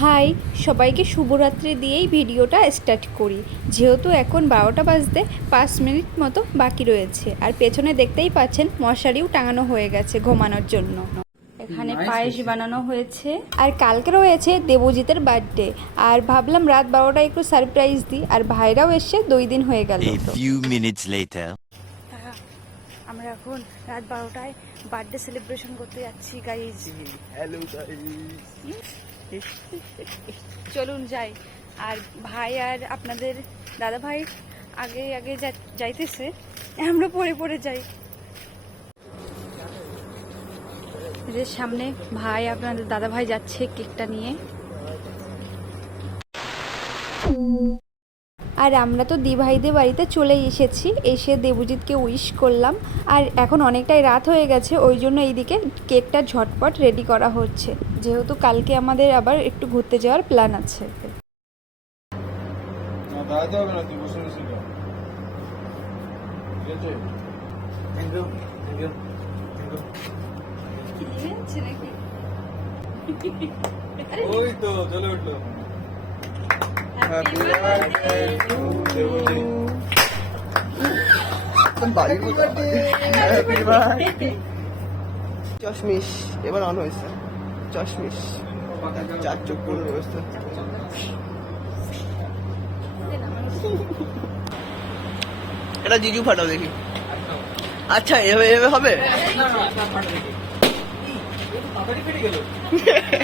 High সবাইকে শুভরাত্রি দিয়েই ভিডিওটা স্টার্ট করি। যেহেতু এখন বারোটা বাজতে পাঁচ মিনিট মতো বাকি রয়েছে আর পেছনে দেখতেই পাচ্ছেন মশারিও টাঙানো হয়ে গেছে ঘুমানোর জন্য। এখানে পায়েস বানানো হয়েছে। আর কালকে রয়েছে দেবজিতের বার্থডে আর ভাবলাম রাত বারোটায় একটু সারপ্রাইজ দিই আর ভাইরাও এসছে দুই দিন হয়ে গেল এখন রাত বারোটায় বার্থডে সেলিব্রেশন করতে যাচ্ছি গাইজ হ্যালো চলুন যাই। আর ভাই আর আপনাদের দাদা ভাই আগে আগে যা- যাইতেছে আমরা পরে পরে যাই। এদের সামনে ভাই আপনাদের দাদা ভাই যাচ্ছে কেকটা নিয়ে। আর আমরা তো দিভাইদের বাড়িতে চলে এসেছি। এসে দেবজিৎকে উইশ করলাম। আর এখন অনেকটাই রাত হয়ে গেছে ওই জন্য এইদিকে কেকটা ঝটপট রেডি করা হচ্ছে। যেহেতু কালকে আমাদের আবার একটু ঘুরতে যাওয়ার প্ল্যান আছে। ওই তো চলে উঠল। চশমিশ এবার অন হয়েছে। চশমিশ। চার চোখ করে ব্যবস্থা এটা জিজু ফাটাও দেখি। আচ্ছা এভাবে এভাবে হবে?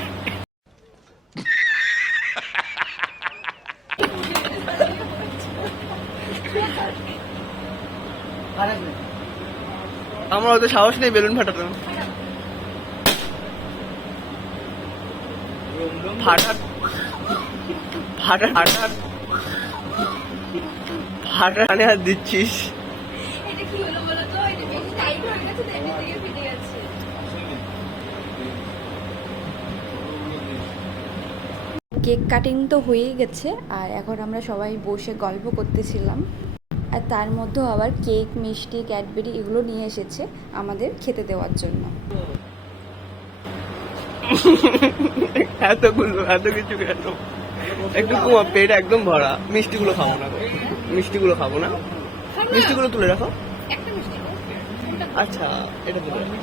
আমার অত সাহস নেই বেলুন ফাটাতে ফাটার ফাটার ফাটার ফাটার কানে হাত দিচ্ছিস কেক কাটিং তো হয়েই গেছে আর এখন আমরা সবাই বসে গল্প করতেছিলাম। আর তার মধ্যেও আবার কেক মিষ্টি ক্যাডবেরি এগুলো নিয়ে এসেছে আমাদের খেতে দেওয়ার জন্য। এতগুলো এত কিছু কেন? একটু কমা পেট একদম ভরা। মিষ্টিগুলো খাব না মিষ্টিগুলো খাব না? মিষ্টিগুলো তুলে রাখো। আচ্ছা এটা তুলে রাখো।